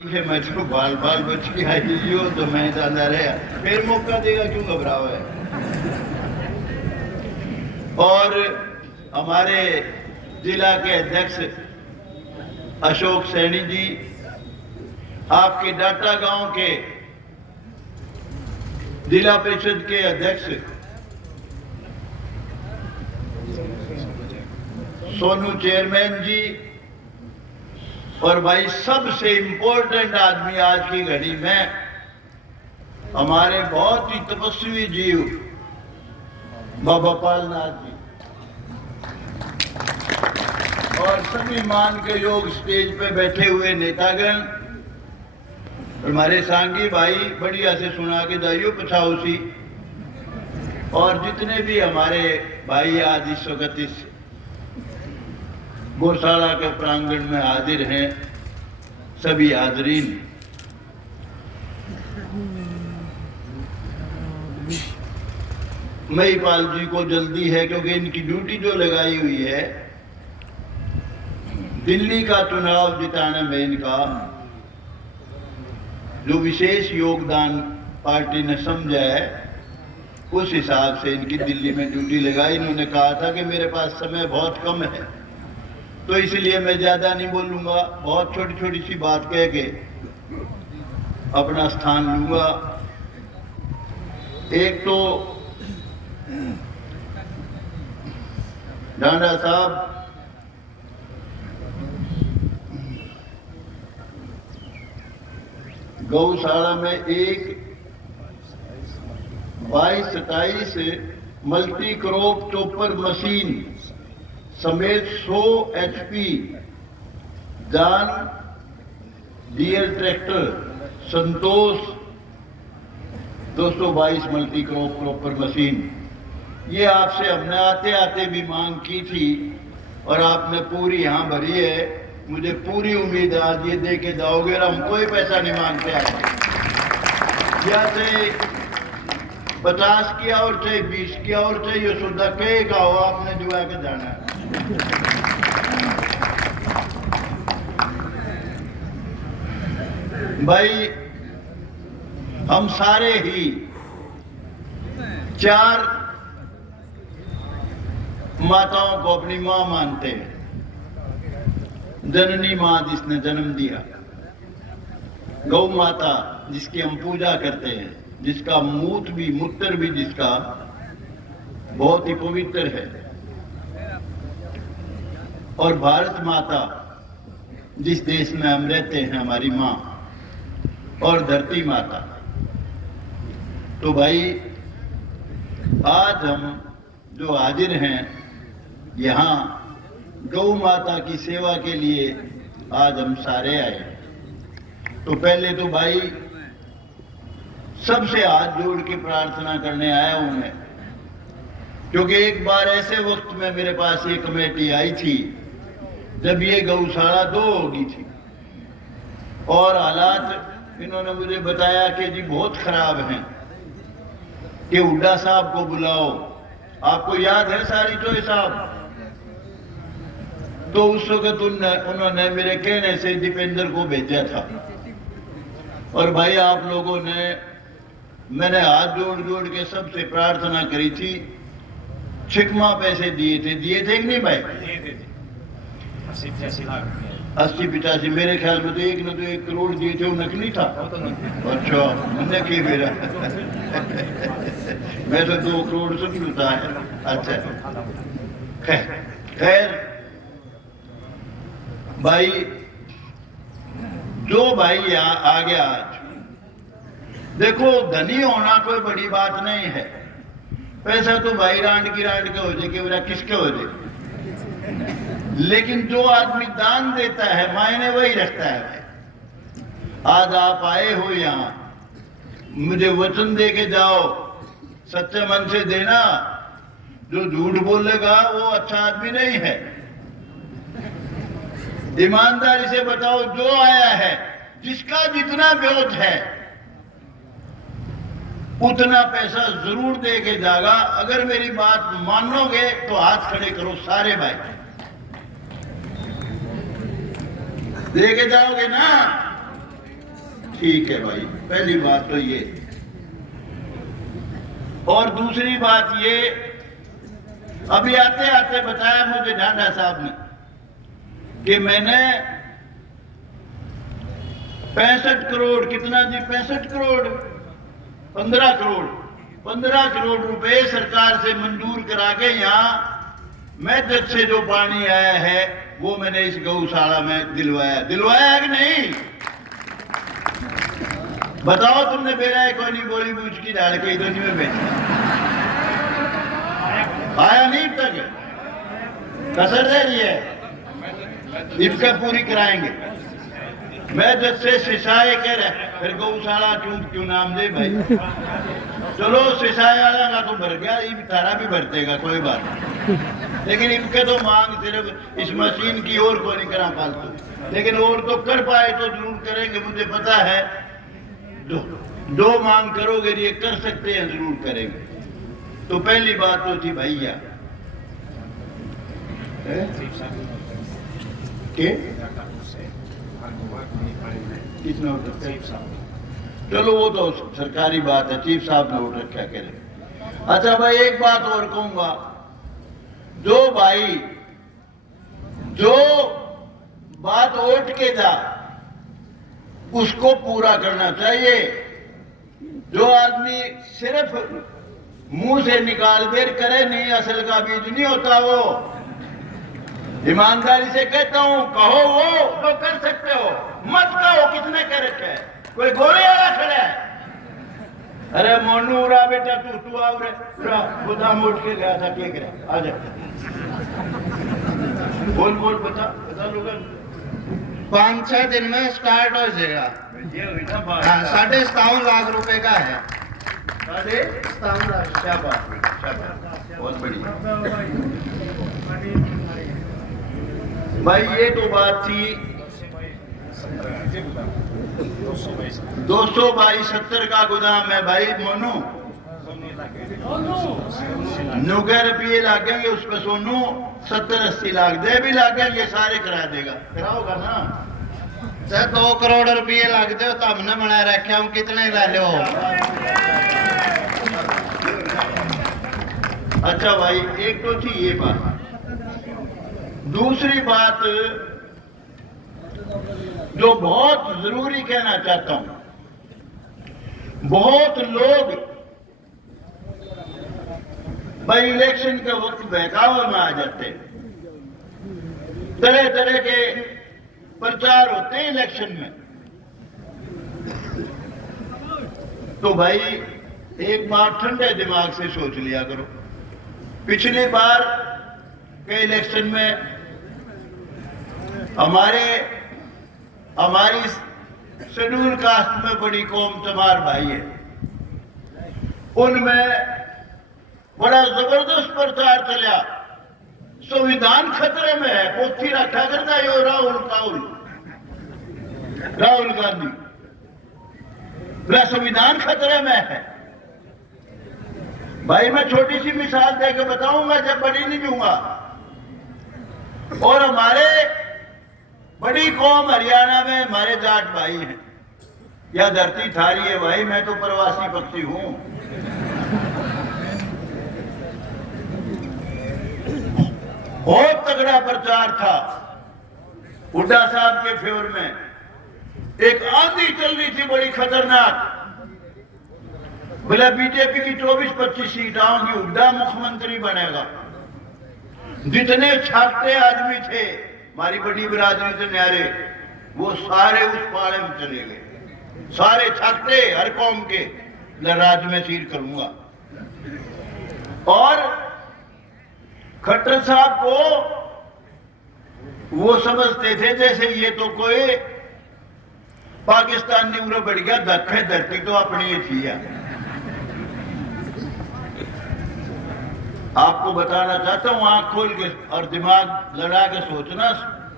है मैं तो बाल बाल बच्ची आई हो तो मैं ज्यादा रहा फिर मौका देगा क्यों घबराओ है। और हमारे जिला के अध्यक्ष अशोक सैनी जी, आपके डाटा गांव के जिला परिषद के अध्यक्ष सोनू चेयरमैन जी, और भाई सबसे इंपॉर्टेंट आदमी आज की घड़ी में हमारे बहुत ही तपस्वी जीव बाबा पालनाथ जी, और सभी मान के योग स्टेज पे बैठे हुए नेतागण, हमारे सांगी भाई बढ़िया से सुना के जाइयो पछाउसी, और जितने भी हमारे भाई आज इस वक्त इस गौशाला के प्रांगण में हाजिर हैं, सभी हाजरीन, महिपाल जी को जल्दी है क्योंकि इनकी ड्यूटी जो लगाई हुई है दिल्ली का चुनाव जिताने में, इनका जो विशेष योगदान पार्टी ने समझा है उस हिसाब से इनकी दिल्ली में ड्यूटी लगाई। इन्होंने कहा था कि मेरे पास समय बहुत कम है तो इसलिए मैं ज्यादा नहीं बोलूंगा, बहुत छोटी छोटी सी बात कह के अपना स्थान लूंगा। एक तो डांडा साहब गौशाला में एक 22-27 मल्टी क्रॉप चॉपर मशीन समेत 100 HP जान डीएल ट्रैक्टर संतोष 222 मल्टी क्रॉप प्रॉपर मशीन, ये आपसे हमने आते आते भी मांग की थी और आपने पूरी यहाँ भरी है। मुझे पूरी उम्मीद है आज ये दे के जाओगे और हम कोई पैसा नहीं मांगते आपसे, या चाहे 50 किया और चाहे 20 किया और चाहे ये सुधा कहेगा हो, आपने जुआ के जाना है। भाई हम सारे ही 4 माताओं को अपनी मां मानते हैं। जननी मां जिसने जन्म दिया, गौ माता जिसकी हम पूजा करते हैं, जिसका मूत्र भी जिसका बहुत ही पवित्र है, और भारत माता जिस देश में हम रहते हैं हमारी मां, और धरती माता। तो भाई आज हम जो हाजिर हैं यहाँ गौ माता की सेवा के लिए आज हम सारे आए। तो पहले तो भाई सबसे हाथ जोड़ के प्रार्थना करने आया हूं मैं, क्योंकि एक बार ऐसे वक्त में मेरे पास ये कमेटी आई थी जब ये गौशाला 2 होगी थी, और हालात इन्होंने मुझे बताया कि जी बहुत खराब हैं, कि हुड्डा साहब को बुलाओ। आपको याद है सारी तो साहब? तो उस वक्त उन्होंने मेरे कहने से दीपेंद्र को भेजा था, और भाई आप लोगों ने, मैंने हाथ जोड़ जोड़ के सबसे प्रार्थना करी थी, छिकमा पैसे दिए थे कि नहीं भाई? 80-85 मेरे ख्याल में तो 1 करोड़ दिए थे, वो नकली था। अच्छा नकली मेरा मैं तो 2 करोड़ से भी होता है। अच्छा खैर भाई, जो भाई यहाँ आ गया आज, देखो धनी होना कोई बड़ी बात नहीं है, पैसा तो भाई रांड के हो जाए कि मेरा किसके हो जाए, लेकिन जो आदमी दान देता है मायने वही रखता है। आज आप आए हो यहाँ, मुझे वचन दे के जाओ, सच्चे मन से देना। जो झूठ बोलेगा वो अच्छा आदमी नहीं है। ईमानदारी से बताओ, जो आया है जिसका जितना ब्योत है उतना पैसा जरूर दे के जाएगा। अगर मेरी बात मानोगे तो हाथ खड़े करो सारे भाई, दे के जाओगे ना? ठीक है भाई, पहली बात तो ये। और दूसरी बात ये, अभी आते आते बताया मुझे ढांडा साहब ने कि मैंने 65 करोड़, कितना जी, 65 करोड़, 15 करोड़, 15 करोड़ रुपए सरकार से मंजूर करा के यहाँ मैदत से जो पानी आया है वो मैंने इस गौशाला में दिलवाया है कि नहीं? बताओ, तुमने बेरा है कोई नहीं, बोली बूझ की डाल के इधर में बेचा आया नहीं तक, कसर रह रही है, इसका पूरी कराएंगे। मैं जब से सिसाए कह रहे, फिर गौशाला क्यों नाम दे भाई? चलो सिसाए वाला का तो भर गया, ये तारा भी भर देगा, कोई बात नहीं। लेकिन इनके तो मांग सिर्फ इस मशीन की और को नहीं करा फालतू, लेकिन और तो कर पाए तो जरूर करेंगे। मुझे पता है दो मांग करोगे, ये कर सकते हैं, जरूर करेंगे। तो पहली बात तो थी भैया कितना, चलो वो तो सरकारी बात है, चीफ साहब ने वोट रखा करें। अच्छा भाई, एक बात और कहूंगा, जो भाई जो बात उठ के जा उसको पूरा करना चाहिए। जो आदमी सिर्फ मुंह से निकाल देर करे नहीं, असल का बीज नहीं होता वो। ईमानदारी से कहता हूं, कहो वो तो कर सकते हो, मत कहो किसने कह रखा है, कोई गोले वाला खड़ा है। अरे मोनू उरा बेटा, तू आओ रे, गोदाम उठ के गया था, क्या करे, आ जा, बोल बता लोग। 5-6 दिन में स्टार्ट हो जाएगा। 57.5 लाख रुपए का है। 57.5 लाख, क्या बात है, शाबाश, बहुत बढ़िया भाई। ये तो बात थी 222 70 का गोदाम है भाई मोनू, 90 रुपये लागेंगे उस पर सोनू, 70-80 लाख दे भी लागेंगे, सारे करा देगा, कराओगा ना? 2 करोड़ रुपये लग दो तो हमने बना रखे हम, कितने ले लो? अच्छा भाई, एक तो थी ये बात। दूसरी बात जो बहुत जरूरी कहना चाहता हूं, बहुत लोग भाई इलेक्शन के वक्त बहकावे में आ जाते हैं, तरह तरह के प्रचार होते हैं इलेक्शन में। तो भाई एक बार ठंडे दिमाग से सोच लिया करो। पिछली बार के इलेक्शन में हमारी शेड्यूल कास्ट में बड़ी कौम चमार भाई है, उनमें बड़ा जबरदस्त प्रचार चला, संविधान खतरे में है, पोथी रखा करता है यो राहुल गांधी, संविधान खतरे में है। भाई मैं छोटी सी मिसाल देकर बताऊंगा, जब बड़ी नहीं दूंगा। और हमारे बड़ी कौम हरियाणा में हमारे जाट भाई हैं, यह धरती थारी है भाई, मैं तो प्रवासी पक्षी हूं। बहुत तगड़ा प्रचार था हुड्डा साहब के फेवर में। एक आंधी चल रही थी बड़ी खतरनाक, बोला बीजेपी की 24-25 सीट आऊंगी, हुड्डा मुख्यमंत्री बनेगा। जितने छापते आदमी थे हमारी बड़ी बिरादरी से न्यारे, वो सारे उस पाड़े में चले गए, सारे छापते हर कौम के, राज्य में सील करूंगा। और खट्टर साहब को वो समझते थे जैसे ये तो कोई पाकिस्तान ने उन्हें बढ़ गया, धक्के धरती तो अपनी ही थी। आपको बताना चाहता हूं, आंख खोल के और दिमाग लड़ा के सोचना,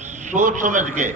सोच समझ के।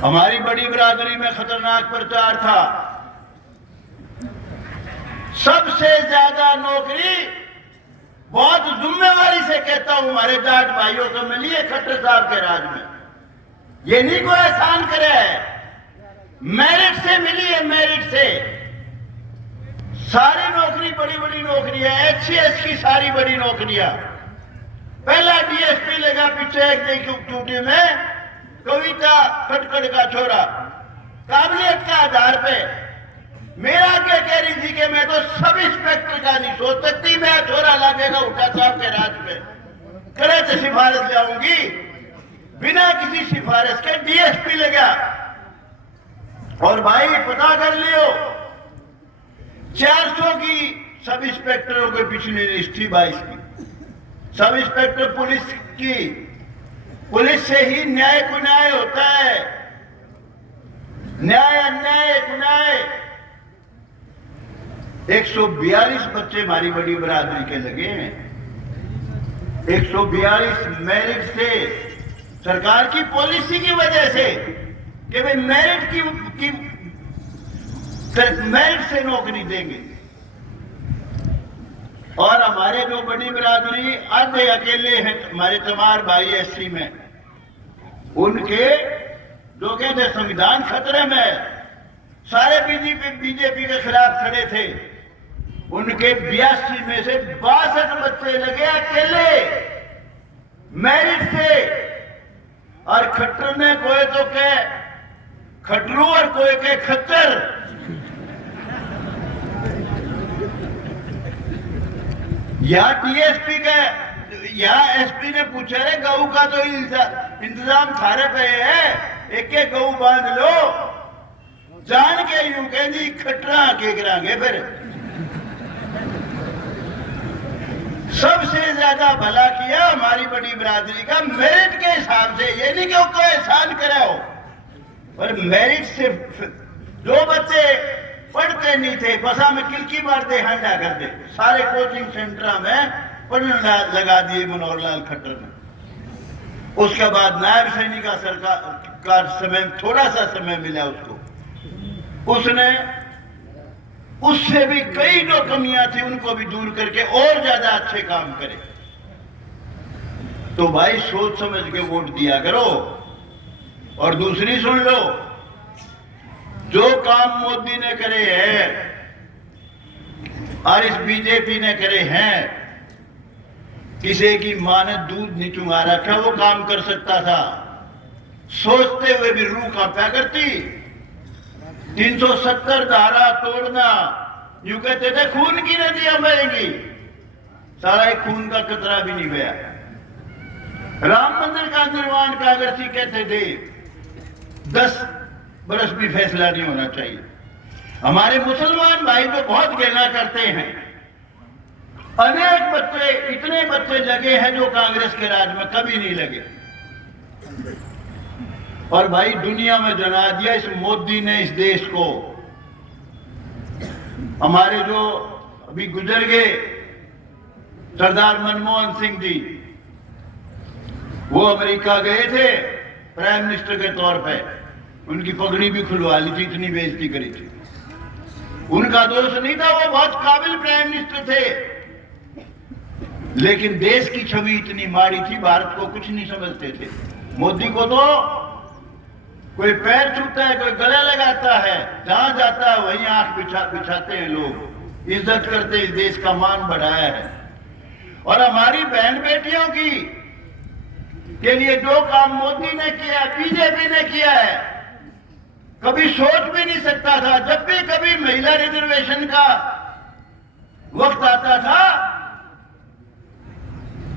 हमारी बड़ी बिरादरी में खतरनाक प्रचार था, सबसे ज्यादा नौकरी, बहुत जिम्मेवारी से कहता हूं, हमारे जाट भाइयों को मिली है खट्टर साहब के राज में। ये नहीं कोई एहसान करे है, मेरिट से मिली है, मेरिट से। सारी नौकरी बड़ी बड़ी नौकरियां, HCS की सारी बड़ी नौकरियां। पहला DSP लगा पीछे एक ड्यूटी में, कविता खटखड़ का छोरा, काबिलियत का आधार पे। मेरा क्या कह रही थी कि मैं तो सब इंस्पेक्टर का नहीं सोच सकती, मैं छोरा लागेगा उठा साहब के राज पे करे तो सिफारिश जाऊंगी, बिना किसी सिफारिश के DSP लगा। और भाई पता कर लियो, 400 की सब इंस्पेक्टरों के पिछली लिस्ट थी 22 की। सब इंस्पेक्टर पुलिस की, पुलिस से ही न्याय कुन्याय होता है, न्याय अन्याय कुन्याय। 142 बच्चे हमारी बड़ी बरादरी के लगे हैं, 142 मेरिट से, सरकार की पॉलिसी की वजह से कि भाई मेरिट की मेरिट से नौकरी देंगे। और हमारे जो बड़ी बरादरी आधे अकेले हैं, हमारे तमार भाई SC में, उनके जो कहते संविधान खतरे में, सारे बीजेपी के खिलाफ खड़े थे, उनके 82 में से 62 बच्चे लगे अकेले मेरिट से। और खट्टर ने कोई तो कह खटरू और कोई के खच्चर। या DSP का, या SP ने पूछा रे गऊ का तो इंतजाम थारे पे है, एक एक गऊ बांध लो, जान के यूं कहती खटरा के गिरांगे। फिर सबसे ज्यादा भला किया हमारी बड़ी बरादरी का मेरिट के हिसाब से, ये नहीं कि कोई एहसान करे हो, पर मेरिट से। जो बच्चे पढ़ते नहीं थे, बसा में किलकी मारते हंडा कर दे, सारे कोचिंग सेंटर में पढ़ने लगा दिए मनोहर लाल खट्टर ने। उसके बाद नायब सैनिक का सरकार का समय, थोड़ा सा समय मिला उसको, उसने उससे भी कई जो कमियां थी उनको भी दूर करके और ज्यादा अच्छे काम करे। तो भाई सोच समझ के वोट दिया करो। और दूसरी सुन लो, जो काम मोदी ने करे हैं और इस बीजेपी ने करे हैं, किसी की मां ने दूध नहीं चुंगा रखा, वो काम कर सकता था। सोचते हुए भी रूह कांपा करती। 370 धारा तोड़ना, यूं कहते थे खून की नदियां बहेंगी, सारा एक खून का कतरा भी नहीं बहा। राम मंदिर का निर्माण कांग्रेसी कहते थे 10 बरस भी फैसला नहीं होना चाहिए। हमारे मुसलमान भाई तो बहुत गिला करते हैं, अनेक बच्चे, इतने बच्चे लगे हैं जो कांग्रेस के राज में कभी नहीं लगे। और भाई दुनिया में जना दिया इस मोदी ने इस देश को। हमारे जो अभी गुजर गए सरदार मनमोहन सिंह जी, वो अमेरिका गए थे प्राइम मिनिस्टर के तौर पे, उनकी पगड़ी भी खुलवा ली थी, इतनी बेइज्जती करी थी। उनका दोष नहीं था, वो बहुत काबिल प्राइम मिनिस्टर थे, लेकिन देश की छवि इतनी माड़ी थी, भारत को कुछ नहीं समझते थे। मोदी को तो कोई पैर छूता है, कोई गला लगाता है, जहां जाता है वहीं आंख बिछाते हैं लोग, इज्जत करते, इस देश का मान बढ़ाया है। और हमारी बहन बेटियों की के लिए जो काम मोदी ने किया, बीजेपी ने किया है, कभी सोच भी नहीं सकता था। जब भी कभी महिला रिजर्वेशन का वक्त आता था,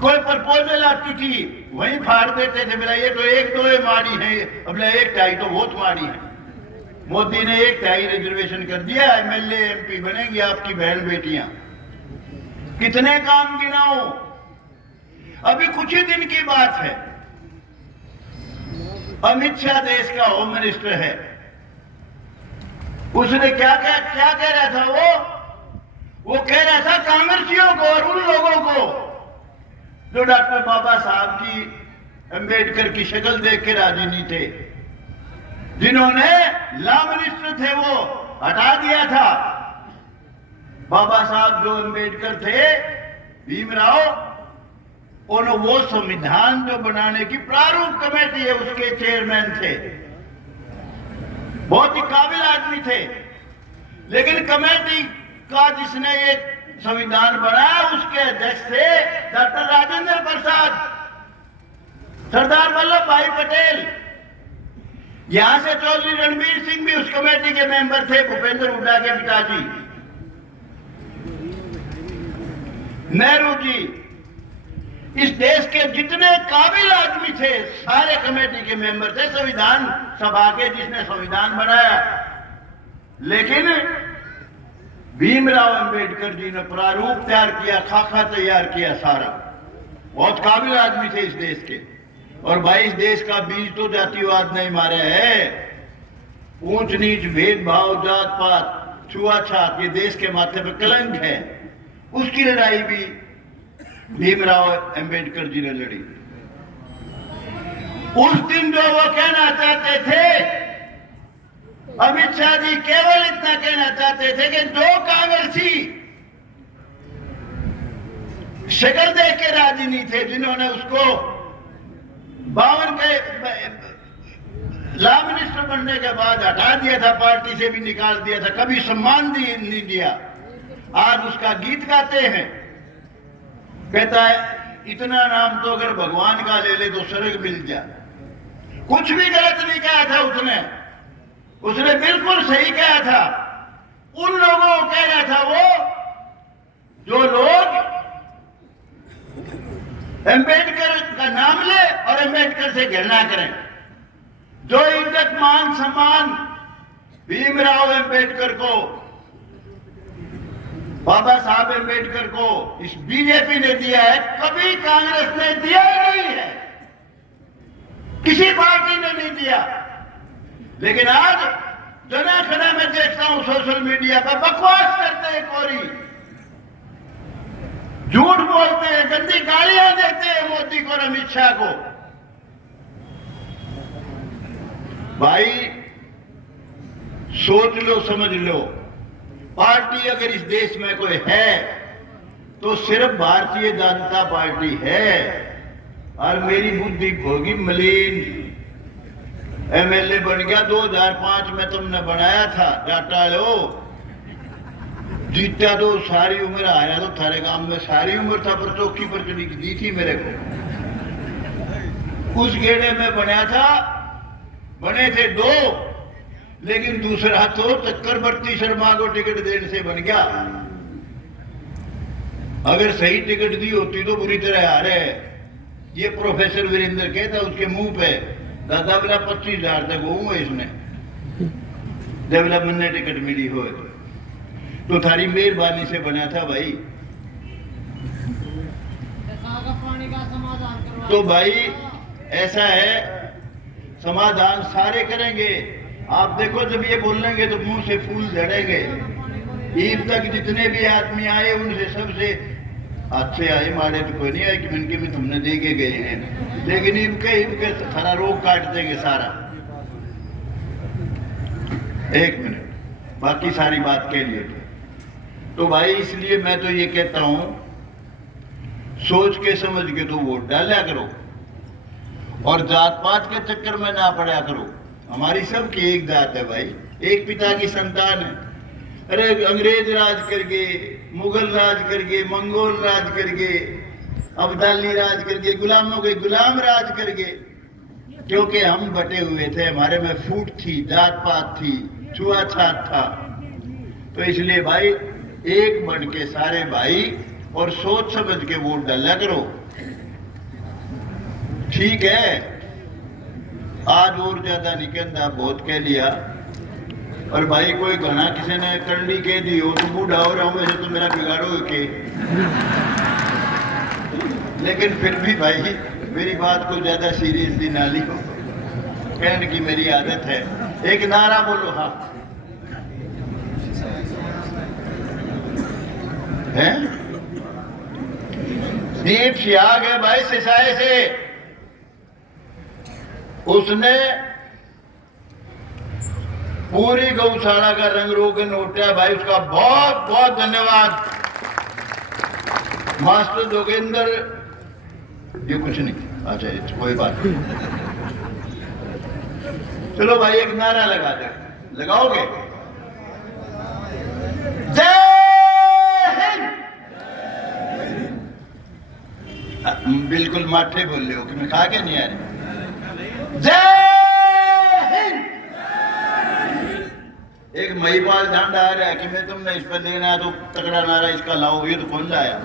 कोई प्रपोजल आती थी, वहीं फाड़ देते थे, बोला ये तो 1-2 माड़ी है, अब 1-2.5 तो बहुत माड़ी है। मोदी ने 1-2.5 रिजर्वेशन कर दिया, MLA MP बनेंगी आपकी बहन बेटियां। कितने काम गिनाऊं। अभी कुछ ही दिन की बात है, अमित शाह देश का होम मिनिस्टर है, उसने क्या कह रहा था, वो कह रहा था कांग्रेसियों को और उन लोगों को जो डॉक्टर बाबा साहब की, अंबेडकर की शक्ल देख के राजी नहीं थे, जिन्होंने लॉ मिनिस्टर थे वो हटा दिया था। बाबा साहब जो अंबेडकर थे, भीमराव, और वो संविधान जो बनाने की प्रारूप कमेटी है उसके चेयरमैन थे। बहुत ही काबिल आदमी थे, लेकिन कमेटी का जिसने ये संविधान बनाया उसके अध्यक्ष थे डॉक्टर राजेंद्र प्रसाद, सरदार वल्लभ भाई पटेल। यहां से चौधरी रणबीर सिंह भी उस कमेटी के मेंबर थे, भूपेंद्र हुड्डा के पिताजी। नेहरू जी, इस देश के जितने काबिल आदमी थे सारे कमेटी के मेंबर थे, संविधान सभा के जिसने संविधान बनाया। लेकिन भीमराव अंबेडकर जी ने प्रारूप तैयार किया, खाका तैयार किया सारा। बहुत काबिल आदमी थे इस देश के। और भाई इस देश का बीज तो जातिवाद नहीं मारे है, ऊंच नीच भेदभाव जात पात छुआछात ये देश के माथे पे कलंक है। उसकी लड़ाई भी भीमराव अंबेडकर जी ने लड़ी। उस दिन जो वो कहना चाहते थे, अमित शाह जी केवल इतना कहना चाहते थे कि जो कांग्रेसी शक्ल देख के राजी नहीं थे, जिन्होंने उसको 52 के लॉ मिनिस्टर बनने के बाद हटा दिया था, पार्टी से भी निकाल दिया था, कभी सम्मान नहीं दिया, आज उसका गीत गाते हैं। कहता है इतना नाम तो अगर भगवान का ले ले तो स्वर्ग मिल जाए। कुछ भी गलत नहीं कहा था उसने बिल्कुल सही कहा था। उन लोगों को कह रहा था वो जो लोग अंबेडकर का नाम ले और अंबेडकर से घृणा करें, जो इज्जत मान सम्मान भीमराव अंबेडकर को, बाबा साहब अंबेडकर को इस बीजेपी ने दिया है, कभी कांग्रेस ने दिया ही नहीं है, किसी पार्टी ने नहीं दिया। लेकिन आज जना खना में देखता हूं सोशल मीडिया पर बकवास करते हैं, कोरी झूठ बोलते हैं, गंदी गालियां देते हैं मोदी को और अमित शाह को। भाई सोच लो, समझ लो, पार्टी अगर इस देश में कोई है तो सिर्फ भारतीय जनता पार्टी है। और मेरी बुद्धि भोगी मलिन एमएलए बन गया 2005 में, तुमने बनाया था जाटालो, जीता तो सारी उम्र आया तो थारे गांव में सारी उम्र था, पर चौकी पर दी थी मेरे को। उस गेड़े में बनाया था, बने थे 2, लेकिन दूसरा तो चक्रवर्ती शर्मा को टिकट देने से बन गया। अगर सही टिकट दी होती तो बुरी तरह हारे। ये प्रोफेसर वीरेंद्र कहता उसके मुंह पे, दादा बोला 25,000 तक हो इसने डेवलपमेंट ने टिकट मिली हो तो थारी मेहरबानी से बना था भाई। तो भाई ऐसा है, समाधान सारे करेंगे। आप देखो जब ये बोलेंगे तो मुंह से फूल झड़ेंगे। ईद तक जितने भी आदमी आए उनसे सबसे अच्छे आए, मारे तो कोई नहीं आए कि मिनके में तुमने दे के गए हैं, लेकिन इनके सारा रोग काट देंगे सारा। 1 मिनट, बाकी सारी बात कह लिए। तो भाई इसलिए मैं तो ये कहता हूं, सोच के समझ के तो वोट डाला करो और जात पात के चक्कर में ना पड़ा करो। हमारी सबकी एक जात है भाई, एक पिता की संतान है। अरे अंग्रेज राज करके, मुगल राज करके, मंगोल राज करके, अब्दाली राज करके, गुलामों के गुलाम राज करके, क्योंकि हम बटे हुए थे, हमारे में फूट थी, जात पात थी, छुआछात था। तो इसलिए भाई एक बन के सारे भाई और सोच समझ के वोट डाला करो, ठीक है। आज और ज्यादा नहीं कहता, बहुत कह लिया। और भाई कोई घना किसी ने करनी कह दी हो तो बूढ़ा हो रहा हूं वैसे तो मेरा बिगाड़ो के, लेकिन फिर भी भाई मेरी बात को ज्यादा सीरियसली ना लियो, कहने की मेरी आदत है। एक नारा बोलो, हाँ है। दीप सियाग है भाई सिसाए से, उसने पूरी गौशाला का रंग रोगन उठा भाई, उसका बहुत बहुत धन्यवाद। मास्टर जोगेंद्र, ये कुछ नहीं, अच्छा कोई बात नहीं। चलो भाई एक नारा लगा दे, लगाओगे? जय हिंद। बिल्कुल माठे बोल रहे हो कि मैं खा के नहीं आ रही। जय हिंद। एक महिपाल ध्यान आ रहा है कि मैं तुमने इस पर लेना है तो तगड़ा नारा इसका लाओ, ये तो कौन लाया?